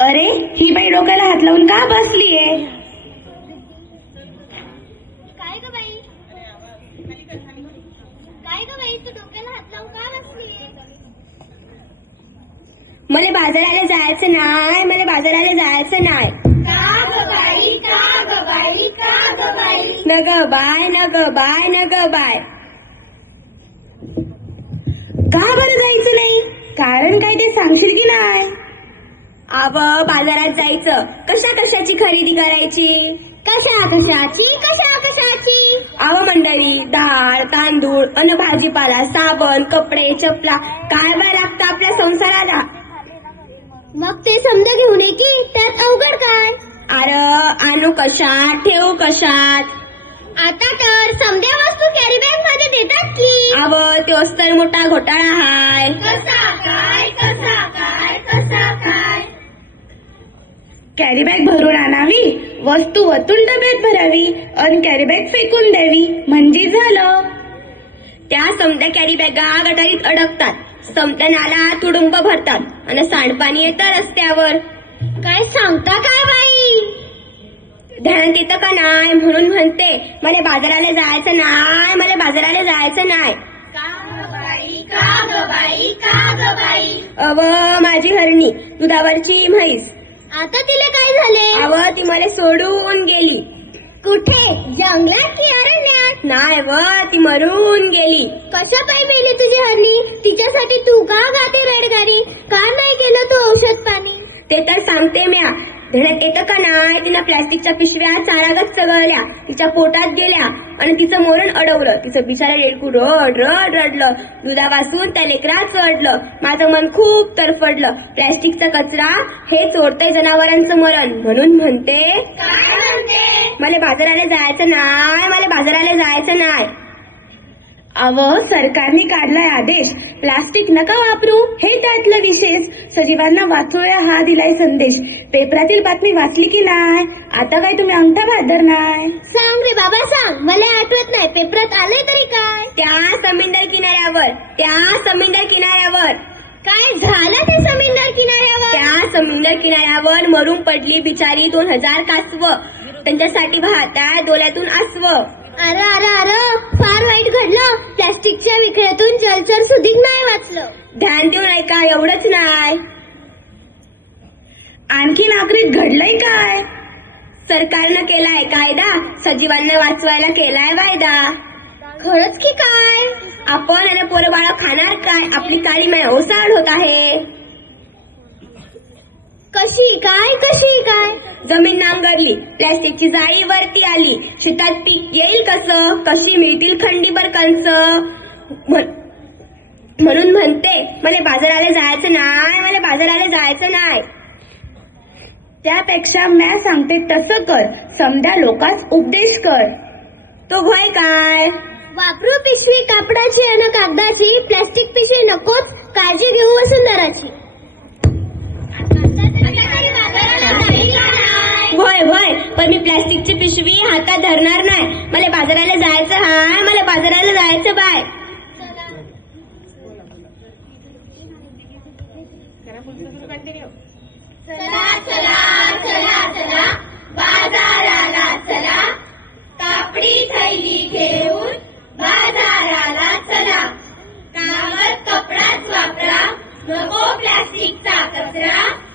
अरे, ही बाई डोक्याला हात लावून का बसलीये? काय ग बाई तू डोक्याला हात लावून का बसलीये? मला बाजाराला जायचं नाही, मला बाजाराला जायचं नाही. का ग बाई न ग बाय, न ग बाय, न ग बाय. का बरं जायचं नाही? कारण काय ते सांगशील की नाही? अव, बाजारात जायचं. कशा कशाची खरेदी करायची? कशा कशाची? अव मंडळी, डाळ, तांदूळ, अन्न, भाजीपाला, साबण, कपडे, चपला, काय बाय लागतं आपल्या संसाराला. मग ते समजा घेऊन ये की त्यात अवघड काय? अरे, आणू कशात, ठेवू कशात? आता तर समध्या वस्तू कॅरी बॅग मध्ये देतात की. अव, तोच तर मोठा घोटाळा हाय. कसा काय? कॅरी बॅग भरून आणावी, वस्तू वतून डब्यात भरावी आणि कॅरी बॅग फेकून द्यावी म्हणजे झालं. त्या समध्या कॅरी बॅगा गटारीत अडकतात, समत्या नाला तुडुंब भरतात आणि सांडपाणी येतं रस्त्यावर. काय सांगता काय बाई? ध्यानात येतं का नाही म्हणून म्हणते, मला बाजाराला जायचं नाही, मला बाजाराला जायचं नाही. का ग बाई? अव, माझी हरणी, दुधावरची म्हैस. आता तिला काय झाले? अव, ती मला सोडून गेली. कुठे? जंगलात की अरण्यात? नाही व, ती मरून गेली. कशा पायी मेली तुझी हरणी? तिच्यासाठी तू का गाते रडगाणी? का नाही केलं तू औषध पाणी? ते तर सांगते म्या. ध्यानात येतं का नाही, तिनं प्लॅस्टिकच्या पिशव्या चारागत चगळल्या, तिच्या पोटात गेल्या आणि तिचं मरण अडवलं. तिचं बिचारा लेकरू रडलं. दुधापासून त्या लेकरात चढलं. माझं मन खूप तरफडलं. प्लॅस्टिकचा कचरा हे चोरतंय जनावरांचं मरण. म्हणून म्हणते, मला बाजाराला जायचं नाही, मला बाजाराला जायचं नाही. अव, सरकारने काढलाय आदेश, प्लास्टिक नका वापरू, हे त्यातलं विशेष. सजीवांना वाचूया हा दिलाय संदेश. पेपरातील बातमी वाचली की नाही? आता काय तुम्ही अंगठा भादर नाही? सांग रे बाबा सांग, मला आठवत नाही. पेपरात आलंय तरी काय? त्या समुद्र किनाऱ्यावर काय झालं ते समुद्र किनाऱ्यावर? त्या समुद्र किनाऱ्यावर मरून पडली बिचारी 2000 कासव. त्यांच्यासाठी वाहताय डोळ्यातून आसव. अरे फार वाईट घडलं. प्लास्टिकच्या विखळ्यातून जलचर सुधीक नाही वाचलं. ध्यान देऊन ऐका, एवढंच नाही, आणखी नागरिक घडलंय काय? सरकारनं केलाय कायदा, सजीवांना वाचवायला केलाय वायदा. खरंच की काय? आपण आणि पोरं बाळा खाणार काय? आपली काळी माय ओसाड होत आहे. कशी काय? जमीन नांगरली, प्लॅस्टिकची जाळी वरती आली, शेतात पीक येईल कसं? कशी मिळतील खंडीभर कंस? म्हणून म्हणते, मला बाजाराला जायचं नाही, मला बाजाराला जायचं नाही. त्यापेक्षा म्या सांगते तसं कर, समजा लोकांस उपदेश कर. तो भय काय? वापरू पिशवी कापडाची आणि कागदाची, प्लास्टिक पिशवी नकोच, काळजी घेऊ वसुंधराची. होय, पण मी प्लॅस्टिकची पिशवी हातात धरणार नाही. मला बाजाराला जायचं हाय, मला बाजाराला जायचं बाय. चला बाजाराला चला, कापडी थैली घेऊन बाजाराला चला. कागद कपडाच वापरा, नको प्लास्टिकचा कचरा.